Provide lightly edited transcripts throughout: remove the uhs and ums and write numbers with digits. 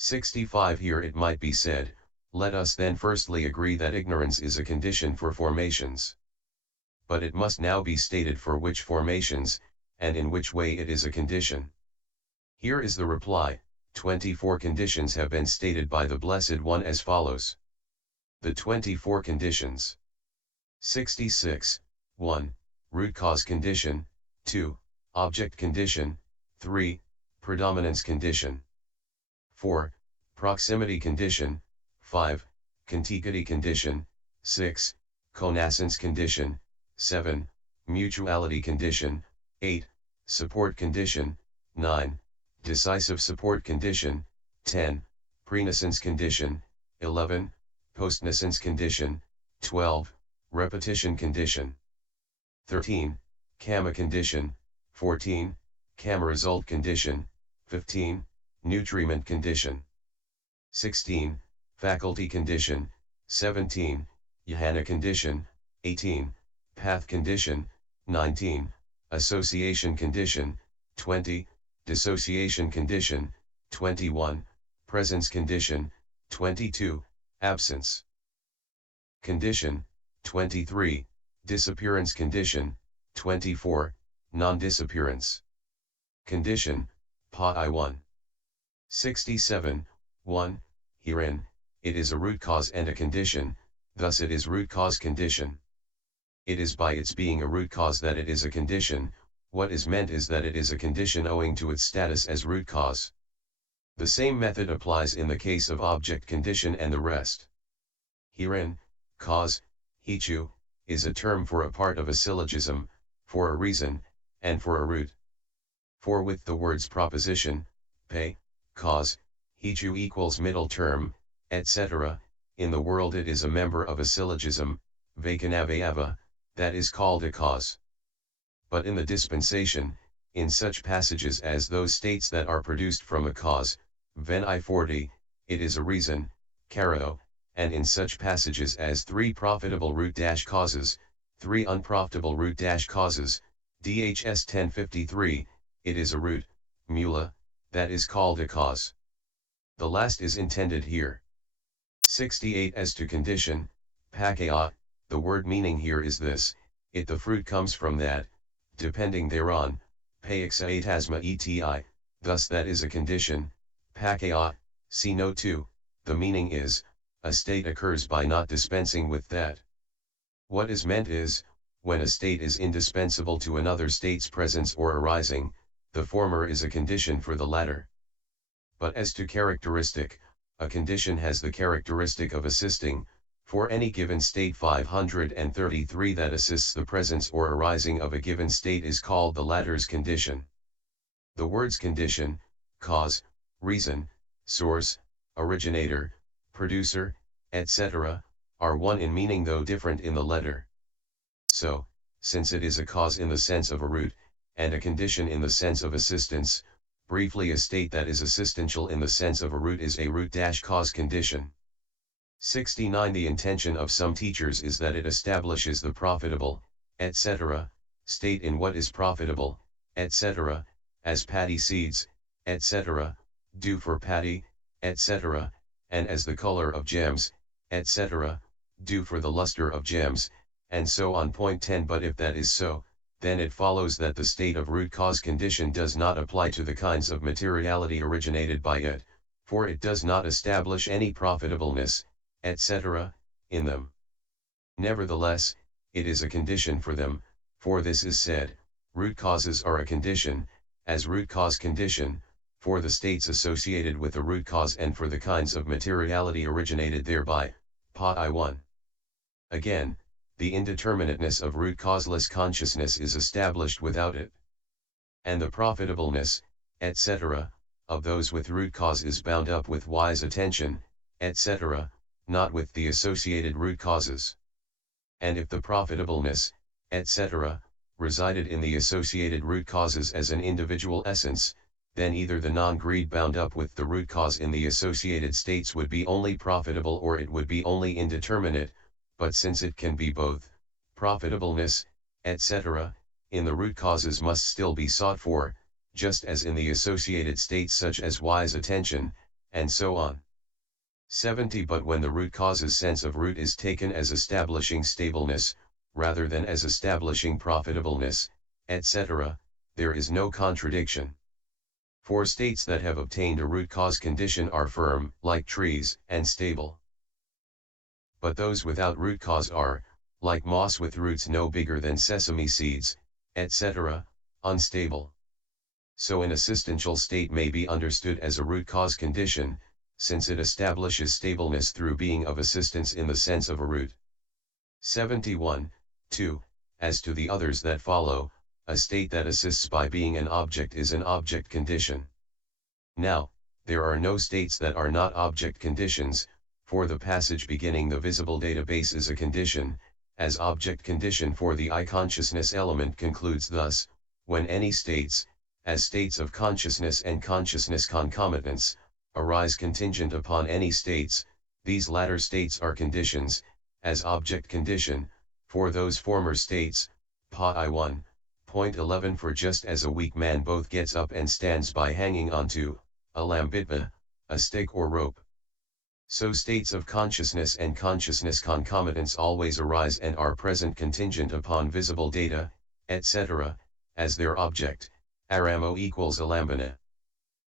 65 Here it might be said, let us then firstly agree that ignorance is a condition for formations. But it must now be stated for which formations, and in which way it is a condition. Here is the reply. 24 conditions have been stated by the Blessed One as follows. The 24 conditions. 66. 1. Root cause condition. 2. Object condition. 3. Predominance condition. 4. Proximity condition. 5. Contiguity condition. 6. Connaissance condition. 7. Mutuality condition. 8. Support condition. 9. Decisive support condition. 10. Prenascence condition. 11. Postnascence condition. 12. Repetition condition. 13. Kamma condition. 14. Kamma result condition. 15. Nutriment condition. 16. Faculty condition. 17. Jhana condition. 18. Path condition. 19. Association condition. 20. Dissociation condition. 21. Presence condition. 22. Absence condition. 23. Disappearance condition. 24. Non-disappearance condition. Pa 1. 67. 1. Herein, it is a root cause and a condition, thus it is root cause condition. It is by its being a root cause that it is a condition. What is meant is that it is a condition owing to its status as root cause. The same method applies in the case of object condition and the rest. Herein, cause, hichu, is a term for a part of a syllogism, for a reason, and for a root. For with the words proposition, pe, cause, hichu equals middle term, etc., in the world it is a member of a syllogism, vakanavayava, that is called a cause. But in the dispensation, in such passages as those states that are produced from a cause, ven I 40, it is a reason, karo, and in such passages as 3 profitable root causes, 3 unprofitable root causes, DHS 1053, it is a root, mula, that is called a cause. The last is intended here. 68 As to condition, pakaya, the word meaning here is this, it the fruit comes from that, depending thereon, paixaetasma eti, thus that is a condition, pakaya, see note 2, the meaning is, a state occurs by not dispensing with that. What is meant is, when a state is indispensable to another state's presence or arising, the former is a condition for the latter. But as to characteristic, a condition has the characteristic of assisting, for any given state 533 that assists the presence or arising of a given state is called the latter's condition. The words condition, cause, reason, source, originator, producer, etc., are one in meaning though different in the letter. So, since it is a cause in the sense of a root, and a condition in the sense of assistance, briefly a state that is assistential in the sense of a root is a root-cause condition. 69 The intention of some teachers is that it establishes the profitable, etc., state in what is profitable, etc., as paddy seeds, etc., dew for paddy, etc., and as the color of gems, etc., dew for the luster of gems, and so on. Point 10 But if that is so, then it follows that the state of root-cause condition does not apply to the kinds of materiality originated by it, for it does not establish any profitableness, etc., in them. Nevertheless, it is a condition for them, for this is said, root causes are a condition, as root-cause condition, for the states associated with the root cause and for the kinds of materiality originated thereby, Pa 1. Again, the indeterminateness of root-causeless consciousness is established without it. And the profitableness, etc., of those with root cause is bound up with wise attention, etc., not with the associated root causes. And if the profitableness, etc., resided in the associated root causes as an individual essence, then either the non-greed bound up with the root cause in the associated states would be only profitable or it would be only indeterminate, but since it can be both, profitableness, etc., in the root causes must still be sought for, just as in the associated states such as wise attention, and so on. 70 But when the root cause's sense of root is taken as establishing stableness, rather than as establishing profitableness, etc., there is no contradiction. For states that have obtained a root cause condition are firm, like trees, and stable. But those without root cause are, like moss with roots no bigger than sesame seeds, etc., unstable. So an assistential state may be understood as a root cause condition, since it establishes stableness through being of assistance in the sense of a root. 71. 2. As to the others that follow, a state that assists by being an object is an object condition. Now, there are no states that are not object conditions, for the passage beginning the visible database is a condition, as object condition for the I-consciousness element concludes thus, when any states, as states of consciousness and consciousness concomitants, arise contingent upon any states, these latter states are conditions, as object condition, for those former states, Pa I 1.11 For just as a weak man both gets up and stands by hanging onto, a lambitba, a stick or rope. So states of consciousness and consciousness concomitants always arise and are present contingent upon visible data, etc., as their object, aramo equals alambana.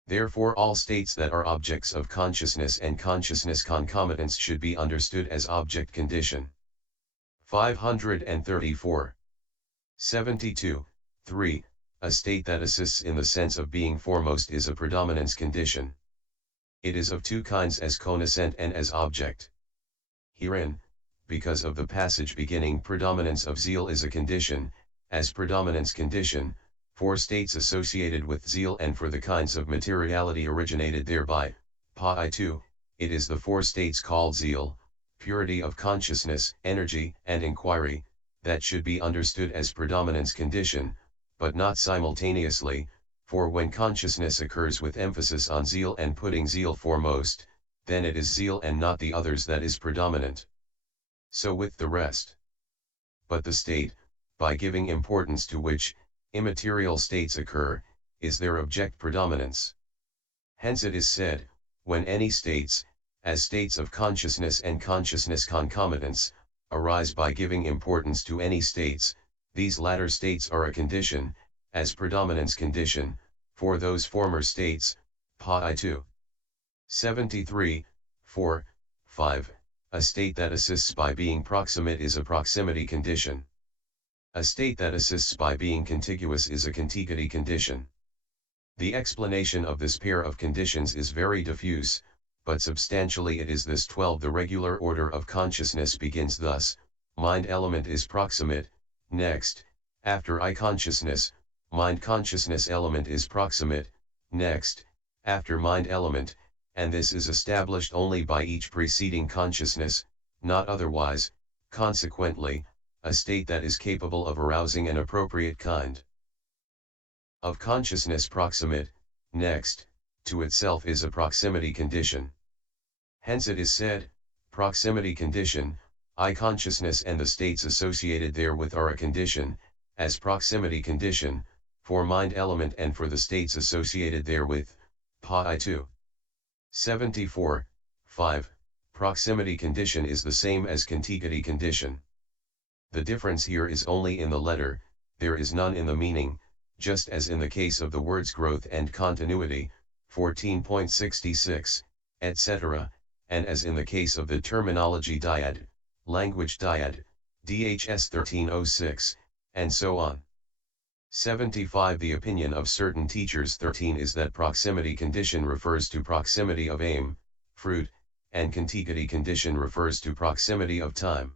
Therefore all states that are objects of consciousness and consciousness concomitants should be understood as object condition. 534. 72. 3. A state that assists in the sense of being foremost is a predominance condition. It is of two kinds, as connascent and as object. Herein, because of the passage beginning predominance of zeal is a condition, as predominance condition, for states associated with zeal and for the kinds of materiality originated thereby, Pa I 2, it is the four states called zeal, purity of consciousness, energy, and inquiry, that should be understood as predominance condition, but not simultaneously, for when consciousness occurs with emphasis on zeal and putting zeal foremost, then it is zeal and not the others that is predominant. So with the rest. But the state, by giving importance to which, immaterial states occur, is their object predominance. Hence it is said, when any states, as states of consciousness and consciousness concomitants, arise by giving importance to any states, these latter states are a condition, as predominance condition, for those former states, Pa I 2. 73, 4, 5. A state that assists by being proximate is a proximity condition. A state that assists by being contiguous is a contiguity condition. The explanation of this pair of conditions is very diffuse, but substantially it is this 12. The regular order of consciousness begins thus: mind element is proximate, next, after I consciousness, mind consciousness element is proximate, next, after mind element, and this is established only by each preceding consciousness, not otherwise. Consequently, a state that is capable of arousing an appropriate kind of consciousness proximate, next, to itself is a proximity condition. Hence it is said, proximity condition, I consciousness and the states associated therewith are a condition, as proximity condition, for mind element and for the states associated therewith, Pa I 2. 74, 5. Proximity condition is the same as contiguity condition. The difference here is only in the letter, there is none in the meaning, just as in the case of the words growth and continuity, 14.66, etc., and as in the case of the terminology dyad, language dyad, DHS 1306, and so on. 75. The opinion of certain teachers 13 is that proximity condition refers to proximity of aim, fruit, and contiguity condition refers to proximity of time.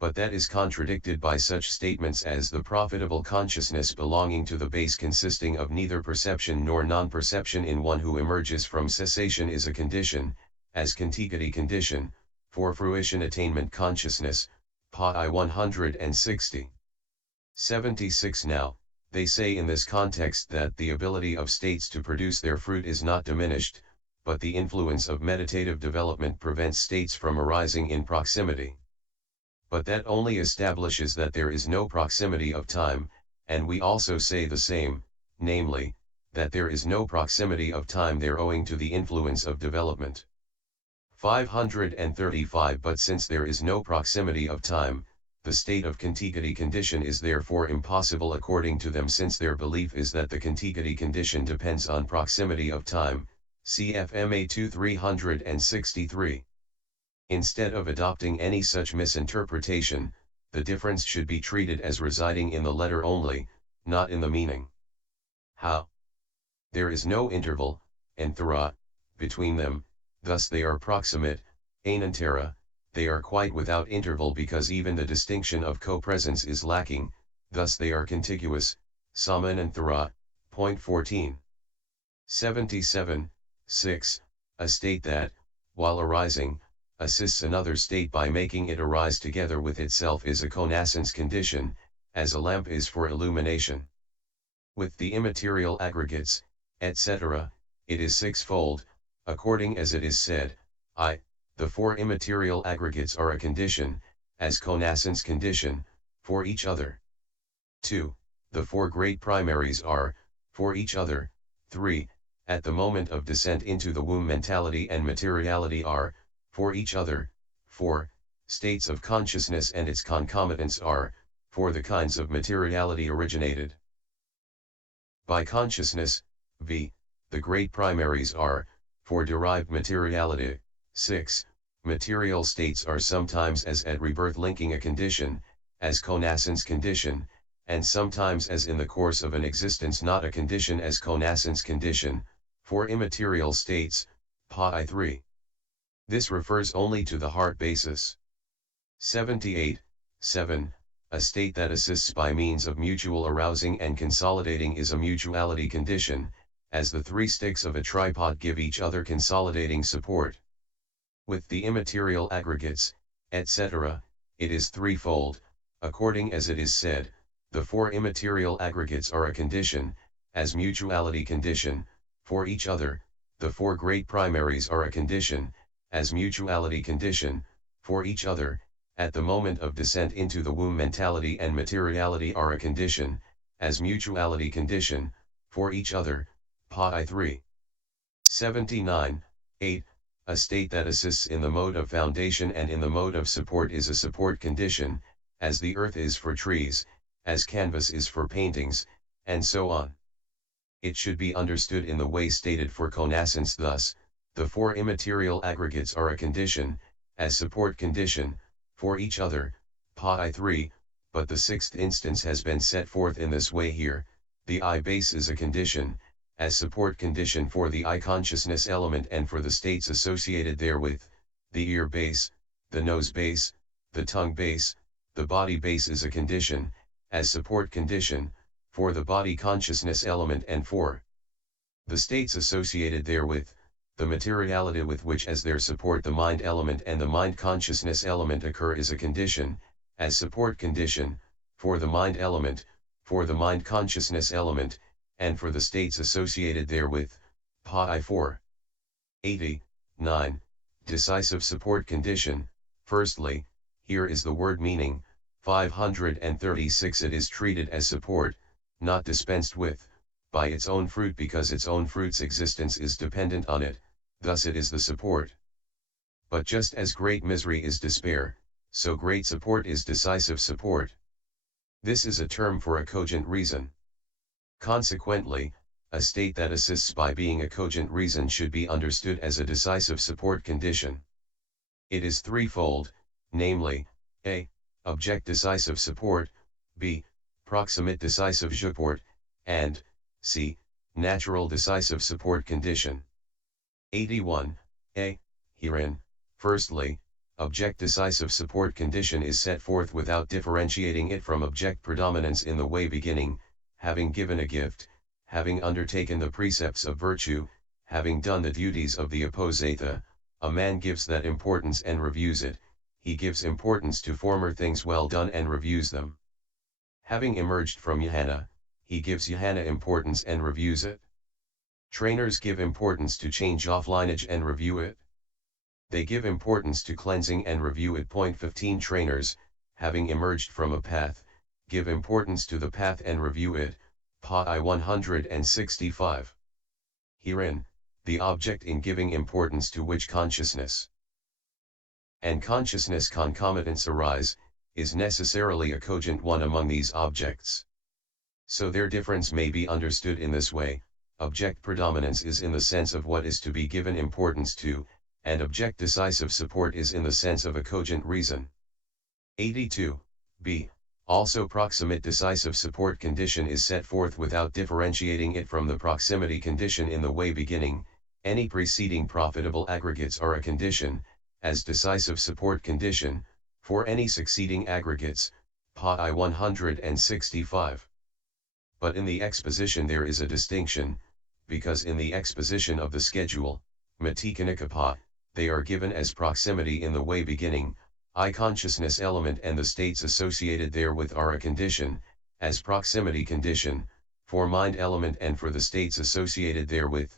But that is contradicted by such statements as the profitable consciousness belonging to the base consisting of neither perception nor non-perception in one who emerges from cessation is a condition, as contiguity condition, for fruition attainment consciousness, Pa I 160. 76. Now, they say in this context that the ability of states to produce their fruit is not diminished, but the influence of meditative development prevents states from arising in proximity. But that only establishes that there is no proximity of time, and we also say the same, namely, that there is no proximity of time there owing to the influence of development. 535 But since there is no proximity of time, the state of contiguity condition is therefore impossible according to them, since their belief is that the contiguity condition depends on proximity of time, cfma 2363. Instead of adopting any such misinterpretation, the difference should be treated as residing in the letter only, not in the meaning. How? There is no interval, anthara, between them, thus they are proximate, anantara, they are quite without interval because even the distinction of co-presence is lacking, thus they are contiguous, samanantara, point 14. 77, 6, a state that, while arising, assists another state by making it arise together with itself is a connascence condition, as a lamp is for illumination. With the immaterial aggregates, etc., it is sixfold, according as it is said, the four immaterial aggregates are a condition, as connascence condition, for each other. 2. The four great primaries are, for each other. 3. At the moment of descent into the womb mentality and materiality are, for each other. 4. States of consciousness and its concomitants are, for the kinds of materiality originated by consciousness. V. The great primaries are, for derived materiality. 6. Material states are sometimes as at rebirth linking a condition, as connascence condition, and sometimes as in the course of an existence not a condition as connascence condition, for immaterial states, Pa 3. This refers only to the heart basis. 78, 7. A state that assists by means of mutual arousing and consolidating is a mutuality condition, as the three sticks of a tripod give each other consolidating support. With the immaterial aggregates, etc., it is threefold, according as it is said, the four immaterial aggregates are a condition, as mutuality condition, for each other. The four great primaries are a condition, as mutuality condition, for each other. At the moment of descent into the womb mentality and materiality are a condition, as mutuality condition, for each other. Pa 3. 79, 8. A state that assists in the mode of foundation and in the mode of support is a support condition, as the earth is for trees, as canvas is for paintings, and so on. It should be understood in the way stated for connascence thus, the four immaterial aggregates are a condition, as support condition, for each other. Pa 3, but the sixth instance has been set forth in this way here. The I base is a condition, as support condition for the I consciousness element and for the states associated therewith. The ear base, the nose base, the tongue base, the body base is a condition, as support condition, for the body consciousness element and for the states associated therewith. The materiality with which as their support the mind element and the mind consciousness element occur is a condition, as support condition, for the mind element, for the mind consciousness element, and for the states associated therewith. Pa 4. 80, 9. Decisive support condition. Firstly, here is the word meaning. 536 It is treated as support, not dispensed with, by its own fruit because its own fruit's existence is dependent on it, thus it is the support. But just as great misery is despair, so great support is decisive support. This is a term for a cogent reason. Consequently, a state that assists by being a cogent reason should be understood as a decisive support condition. It is threefold, namely, a. Object decisive support, b. Proximate decisive support, and c. Natural decisive support condition. 81, a. Herein, firstly, object decisive support condition is set forth without differentiating it from object predominance in the way beginning, having given a gift, having undertaken the precepts of virtue, having done the duties of the apposatha, a man gives that importance and reviews it. He gives importance to former things well done and reviews them. Having emerged from Jhana, he gives Jhana importance and reviews it. Trainers give importance to change off lineage and review it. They give importance to cleansing and review it. Point 15 Trainers, having emerged from a path, give importance to the path and review it. Pi 165. Herein, the object in giving importance to which consciousness and consciousness concomitants arise, is necessarily a cogent one among these objects. So their difference may be understood in this way: object predominance is in the sense of what is to be given importance to, and object decisive support is in the sense of a cogent reason. 82. B. Also, proximate decisive support condition is set forth without differentiating it from the proximity condition in the way beginning. Any preceding profitable aggregates are a condition, as decisive support condition, for any succeeding aggregates. Pi 165. But in the exposition there is a distinction, because in the exposition of the schedule, Matikanikapa, they are given as proximity in the way beginning. I consciousness element and the states associated therewith are a condition, as proximity condition, for mind element and for the states associated therewith.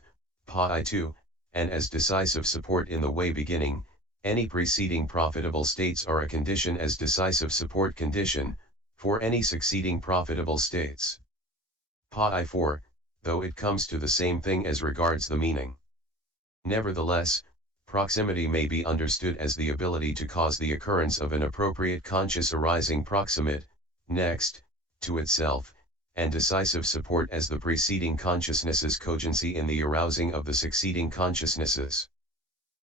Pi 2, and as decisive support in the way beginning. Any preceding profitable states are a condition as decisive support condition, for any succeeding profitable states. Pi 4, though it comes to the same thing as regards the meaning. Nevertheless, proximity may be understood as the ability to cause the occurrence of an appropriate conscious arising proximate, next, to itself, and decisive support as the preceding consciousness's cogency in the arousing of the succeeding consciousnesses.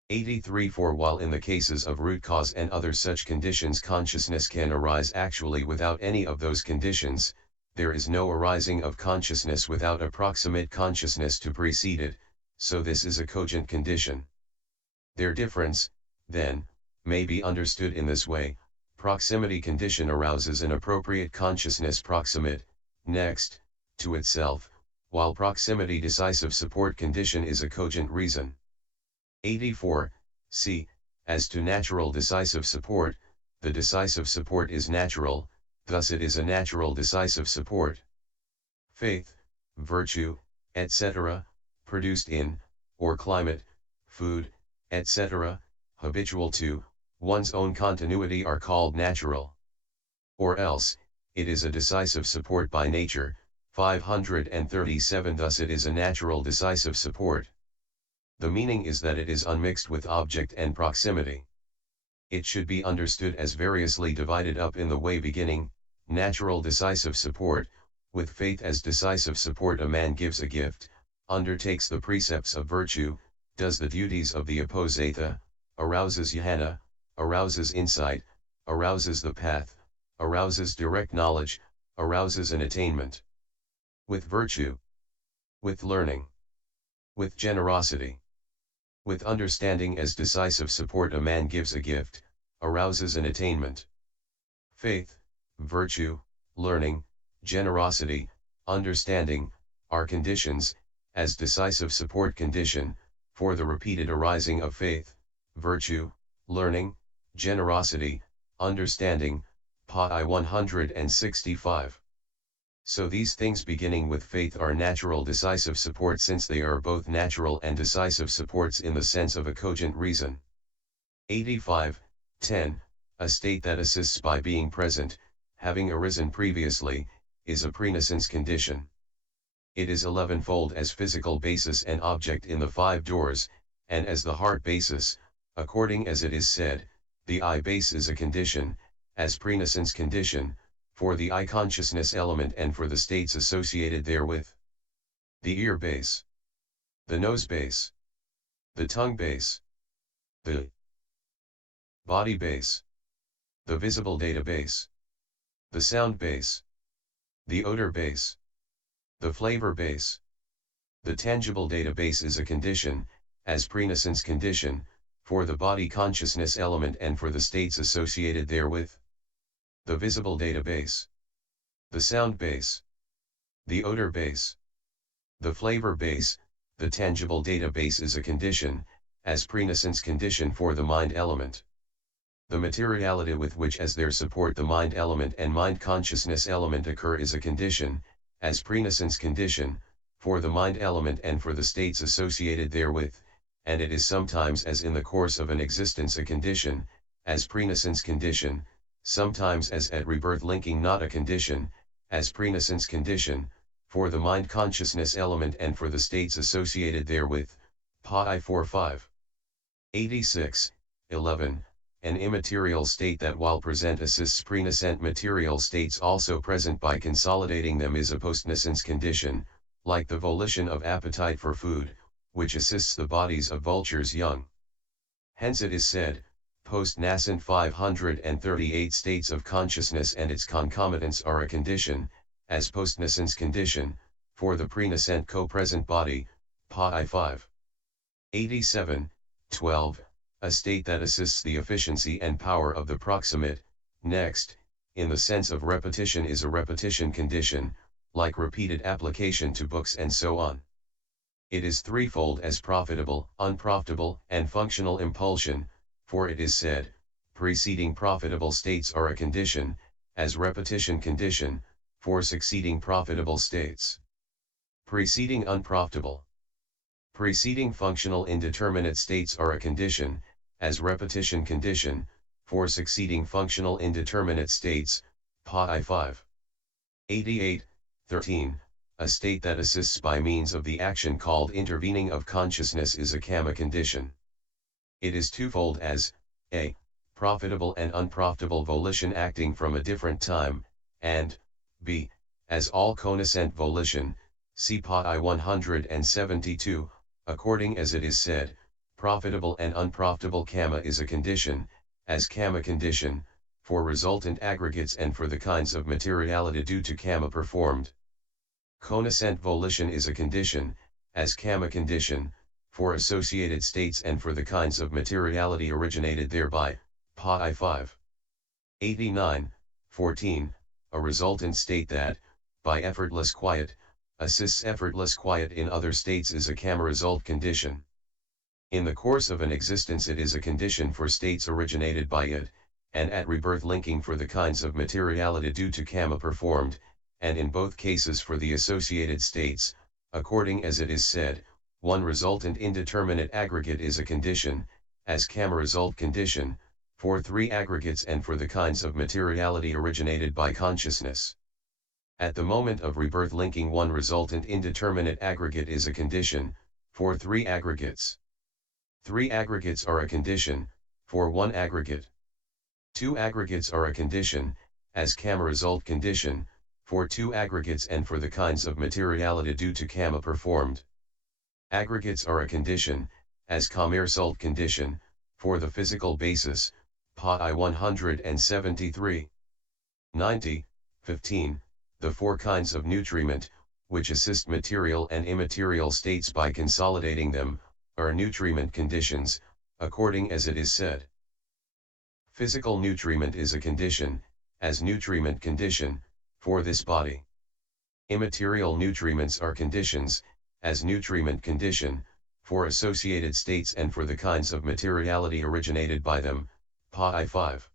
83. For while in the cases of root cause and other such conditions consciousness can arise actually without any of those conditions, there is no arising of consciousness without a proximate consciousness to precede it, so this is a cogent condition. Their difference, then, may be understood in this way: proximity condition arouses an appropriate consciousness proximate, next, to itself, while proximity decisive support condition is a cogent reason. 84. C. As to natural decisive support, the decisive support is natural, thus it is a natural decisive support. Faith, virtue, etc., produced in, or climate, food, etc., habitual to, one's own continuity are called natural. Or else, it is a decisive support by nature. 537. Thus it is a natural decisive support. The meaning is that it is unmixed with object and proximity. It should be understood as variously divided up in the way beginning: natural decisive support, with faith as decisive support. A man gives a gift, undertakes the precepts of virtue, does the duties of the aposatha, arouses jhana, arouses insight, arouses the path, arouses direct knowledge, arouses an attainment. With virtue, with learning, with generosity, with understanding as decisive support, a man gives a gift, arouses an attainment. Faith, virtue, learning, generosity, understanding, are conditions, as decisive support condition, for the repeated arising of faith, virtue, learning, generosity, understanding. Pi 165. So these things beginning with faith are natural decisive support, since they are both natural and decisive supports in the sense of a cogent reason. 85. 10. A state that assists by being present, having arisen previously, is a prenescence condition. It is 11-fold as physical basis and object in the 5 doors, and as the heart basis, according as it is said, the eye base is a condition, as prenescence condition, for the eye consciousness element and for the states associated therewith. The ear base, the nose base, the tongue base, the body base, the visible data base, the sound base, the odor base, the flavor base. The tangible data base is a condition, as prenescence condition, for the body consciousness element and for the states associated therewith. The visible data base, the sound base, the odor base, the flavor base, the tangible data base is a condition, as prenescence condition for the mind element. The materiality with which as their support the mind element and mind consciousness element occur is a condition, as prenescence condition, for the mind element and for the states associated therewith, and it is sometimes as in the course of an existence a condition, as prenescence condition, sometimes as at rebirth linking not a condition, as prenescence condition, for the mind consciousness element and for the states associated therewith, Pa 4-5. 86, 11. An immaterial state that while present assists pre-nascent material states also present by consolidating them is a post-nascence condition, like the volition of appetite for food, which assists the bodies of vultures young. Hence it is said, post-nascent 538 states of consciousness and its concomitants are a condition, as post-nascence condition, for the pre-nascent co-present body, Pa 5. 87, 12. A state that assists the efficiency and power of the proximate, next, in the sense of repetition is a repetition condition, like repeated application to books and so on. It is threefold as profitable, unprofitable, and functional impulsion, for it is said, preceding profitable states are a condition, as repetition condition, for succeeding profitable states. Preceding unprofitable. Preceding functional indeterminate states are a condition, as repetition condition, for succeeding functional indeterminate states, Pa 5. 88, 13. A state that assists by means of the action called intervening of consciousness is a kamma condition. It is twofold as, a. Profitable and unprofitable volition acting from a different time, and, b. As all connascent volition, see Pa 172, according as it is said, profitable and unprofitable kamma is a condition, as kamma condition, for resultant aggregates and for the kinds of materiality due to kamma performed. Connascent volition is a condition, as kamma condition, for associated states and for the kinds of materiality originated thereby, Pa 5. 89, 14. A resultant state that, by effortless quiet, assists effortless quiet in other states is a kamma result condition. In the course of an existence it is a condition for states originated by it, and at rebirth linking for the kinds of materiality due to kamma performed, and in both cases for the associated states, according as it is said, one resultant indeterminate aggregate is a condition, as kamma result condition, for three aggregates and for the kinds of materiality originated by consciousness. At the moment of rebirth linking one resultant indeterminate aggregate is a condition, for three aggregates. Three aggregates are a condition, for one aggregate. Two aggregates are a condition, as kamma result condition, for two aggregates and for the kinds of materiality due to kamma performed. Aggregates are a condition, as kamma result condition, for the physical basis, Pa 173. 90, 15. The four kinds of nutriment, which assist material and immaterial states by consolidating them, are nutriment conditions, according as it is said. Physical nutriment is a condition, as nutriment condition, for this body. Immaterial nutriments are conditions, as nutriment condition, for associated states and for the kinds of materiality originated by them, Pa 5.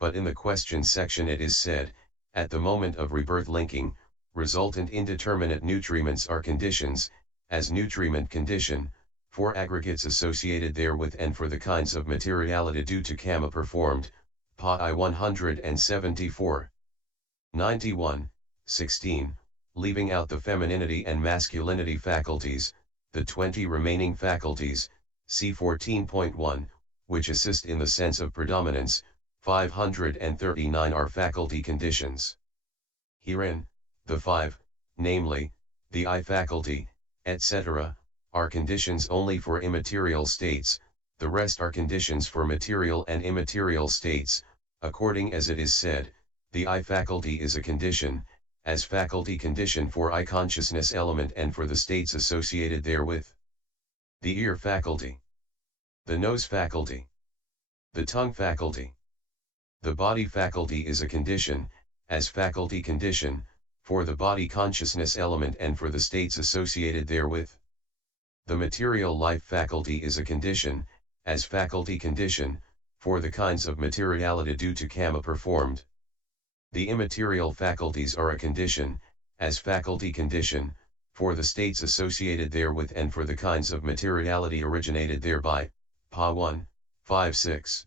But in the question section it is said, at the moment of rebirth linking, resultant indeterminate nutriments are conditions, as nutriment condition, for aggregates associated therewith and for the kinds of materiality due to kamma performed, Pa 174. 91, 16. Leaving out the femininity and masculinity faculties, the 20 remaining faculties, see 14.1, which assist in the sense of predominance, 539 are faculty conditions. Herein, the 5, namely, the eye faculty, etc., are conditions only for immaterial states, the rest are conditions for material and immaterial states, according as it is said, the eye faculty is a condition, as faculty condition for eye consciousness element and for the states associated therewith. The ear faculty. The nose faculty. The tongue faculty. The body faculty is a condition, as faculty condition, for the body consciousness element and for the states associated therewith. The material life faculty is a condition, as faculty condition, for the kinds of materiality due to kamma performed. The immaterial faculties are a condition, as faculty condition, for the states associated therewith and for the kinds of materiality originated thereby, Pa 1, 5, 6.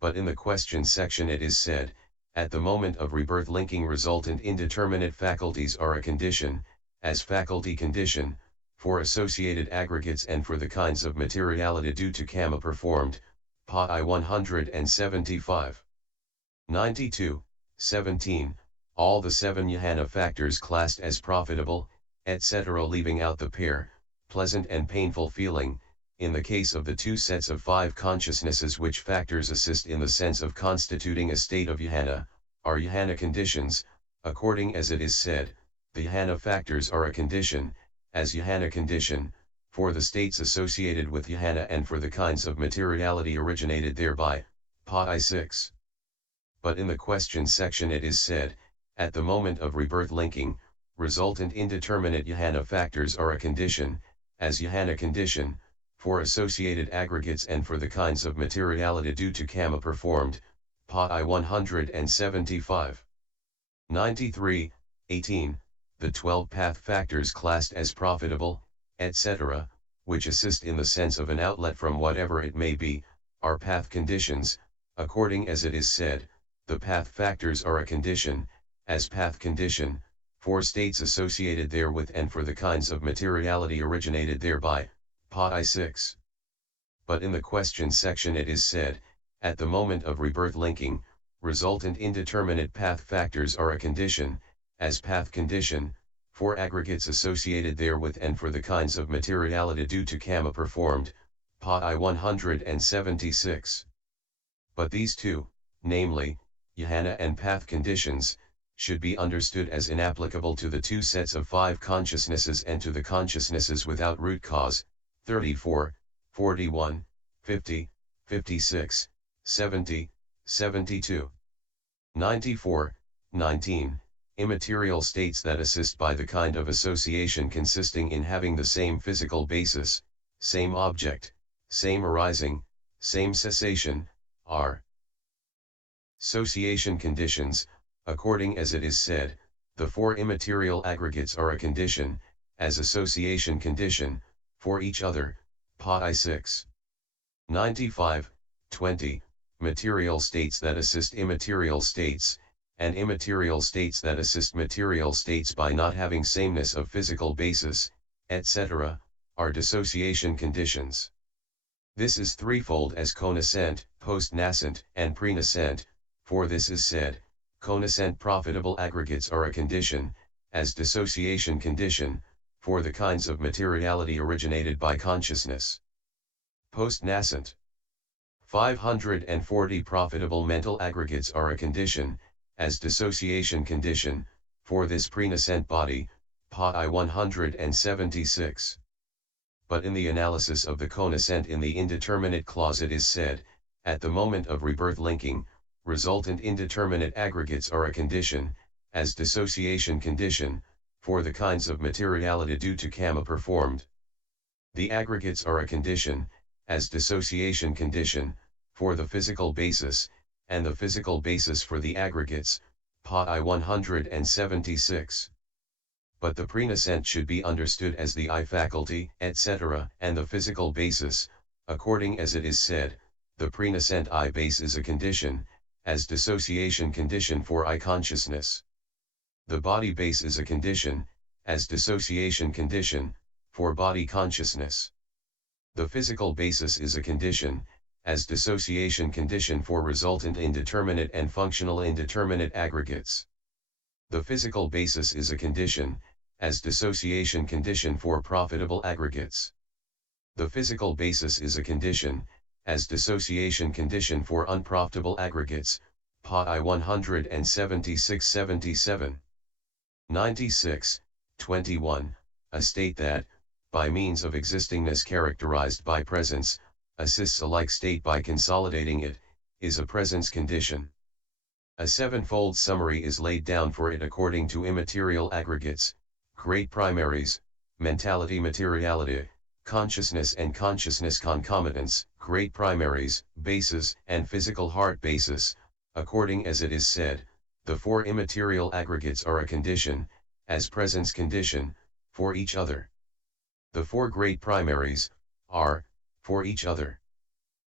But in the question section it is said, at the moment of rebirth linking resultant indeterminate faculties are a condition, as faculty condition, for associated aggregates and for the kinds of materiality due to karma performed, Pi 175. 92, 17, all the 7 jhana factors classed as profitable, etc. leaving out the pair, pleasant and painful feeling, in the case of the 2 sets of 5 consciousnesses which factors assist in the sense of constituting a state of jhana, are jhana conditions, according as it is said, the jhana factors are a condition, as jhana condition, for the states associated with jhana and for the kinds of materiality originated thereby, Pi 6. But in the question section it is said, at the moment of rebirth linking, resultant indeterminate jhana factors are a condition, as jhana condition, for associated aggregates and for the kinds of materiality due to karma performed, Pi 175. 93, 18, the 12 path factors classed as profitable, etc., which assist in the sense of an outlet from whatever it may be, are path conditions, according as it is said, the path factors are a condition, as path condition, for states associated therewith and for the kinds of materiality originated thereby, Pi 6. But in the question section it is said, at the moment of rebirth linking, resultant indeterminate path factors are a condition, as path condition, for aggregates associated therewith and for the kinds of materiality due to karma performed, Pi 176. But these two, namely, jhana and path conditions, should be understood as inapplicable to the 2 sets of 5 consciousnesses and to the consciousnesses without root cause, 34, 41, 50, 56, 70, 72. 94, 19, immaterial states that assist by the kind of association consisting in having the same physical basis, same object, same arising, same cessation, are association conditions, according as it is said, the 4 immaterial aggregates are a condition, as association condition, for each other, Pi 6. 95, 20, material states that assist immaterial states, and immaterial states that assist material states by not having sameness of physical basis, etc., are dissociation conditions. This is threefold as connascent, post-nascent, and pre-nascent, for this is said, connascent profitable aggregates are a condition, as dissociation condition, for the kinds of materiality originated by consciousness. Post-nascent 540 profitable mental aggregates are a condition, as dissociation condition, for this pre-nascent body, Pi 176. But in the analysis of the connascent in the indeterminate clause it is said, at the moment of rebirth linking, resultant indeterminate aggregates are a condition, as dissociation condition, for the kinds of materiality due to karma performed. The aggregates are a condition, as dissociation condition, for the physical basis, and the physical basis for the aggregates, Pi 176. But the pre-nascent should be understood as the I faculty, etc., and the physical basis, according as it is said, the pre-nascent I base is a condition, as dissociation condition for I consciousness. The body base is a condition, as dissociation condition, for body consciousness. The physical basis is a condition, as dissociation condition for resultant indeterminate and functional indeterminate aggregates. The physical basis is a condition, as dissociation condition for profitable aggregates. The physical basis is a condition, as dissociation condition for unprofitable aggregates, Pi 176-77. 96, 21, a state that, by means of existingness characterized by presence, assists a like state by consolidating it, is a presence condition. A sevenfold summary is laid down for it according to immaterial aggregates, great primaries, mentality materiality, consciousness and consciousness concomitants, great primaries, bases, and physical heart basis, according as it is said, the 4 immaterial aggregates are a condition, as presence condition, for each other. The 4 great primaries, are, for each other.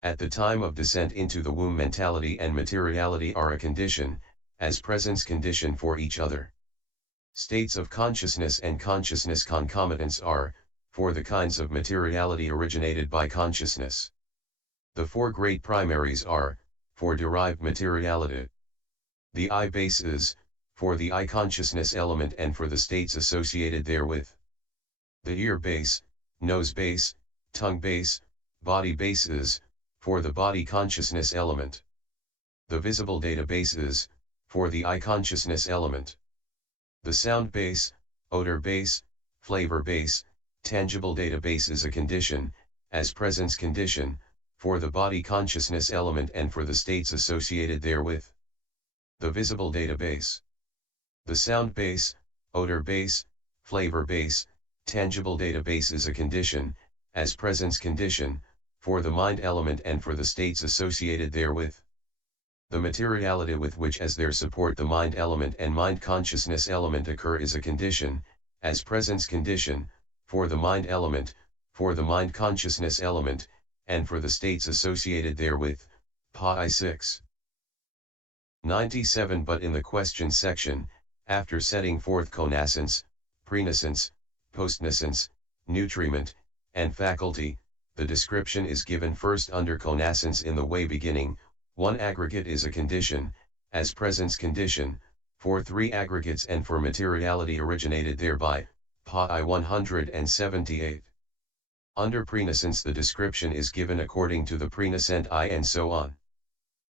At the time of descent into the womb mentality and materiality are a condition, as presence condition for each other. States of consciousness and consciousness concomitants are, for the kinds of materiality originated by consciousness. The four great primaries are, for derived materiality. The I bases, for the I consciousness element and for the states associated therewith. The ear base, nose base, tongue base, body bases, for the body consciousness element. The visible data bases, for the I consciousness element. The sound base, odor base, flavor base, tangible data base is a condition, as presence condition, for the body consciousness element and for the states associated therewith. The visible data base. The sound base, odor base, flavor base, tangible data base is a condition, as presence condition, for the mind element and for the states associated therewith. The materiality with which as their support the mind element and mind consciousness element occur is a condition, as presence condition, for the mind element, for the mind consciousness element, and for the states associated therewith. Pi 6. 97. But in the question section, after setting forth connascence, prenascence, postnascence, nutriment, and faculty, the description is given first under connascence in the way beginning. One aggregate is a condition, as presence condition, for three aggregates and for materiality originated thereby. Pi 178. Under prenascence the description is given according to the prenascent I and so on.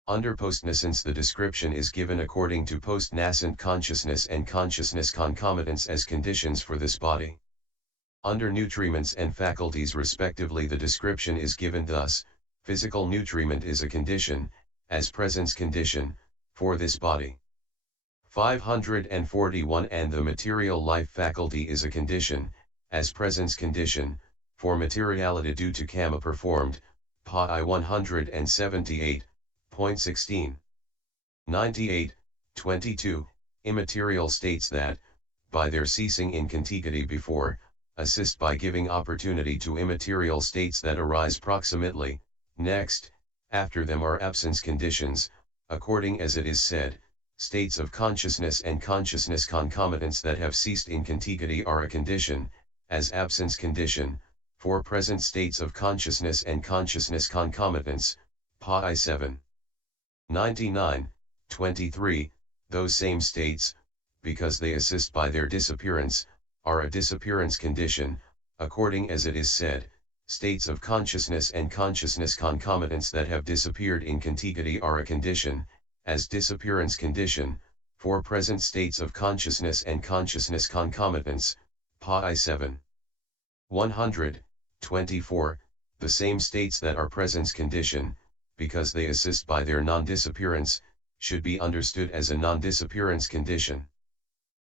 Under postnascence the description is given according to postnascent consciousness and consciousness concomitants as conditions for this body. Under nutriments and faculties respectively the description is given thus: physical nutriment is a condition, as presence condition, for this body. 541. And the material life faculty is a condition, as presence condition, for materiality due to karma performed. Pi 178.16. 98. 22. Immaterial states that, by their ceasing in contiguity before, assist by giving opportunity to immaterial states that arise proximately, next, after them are absence conditions, according as it is said, states of consciousness and consciousness concomitants that have ceased in contiguity are a condition, as absence condition, for present states of consciousness and consciousness concomitants. Pi 7. 99. 23. Those same states, because they assist by their disappearance, are a disappearance condition, according as it is said, states of consciousness and consciousness concomitants that have disappeared in contiguity are a condition, as disappearance condition, for present states of consciousness and consciousness concomitants. Pi 7. 124. The same states that are presence condition, because they assist by their non-disappearance, should be understood as a non-disappearance condition.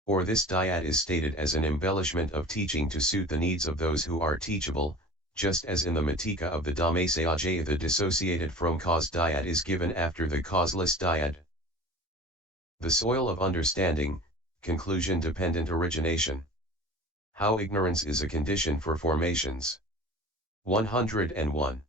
Or this dyad is stated as an embellishment of teaching to suit the needs of those who are teachable, just as in the Matika of the Dhammasayajaya the dissociated from cause dyad is given after the causeless dyad. The soil of understanding, conclusion-dependent origination. How ignorance is a condition for formations. 101.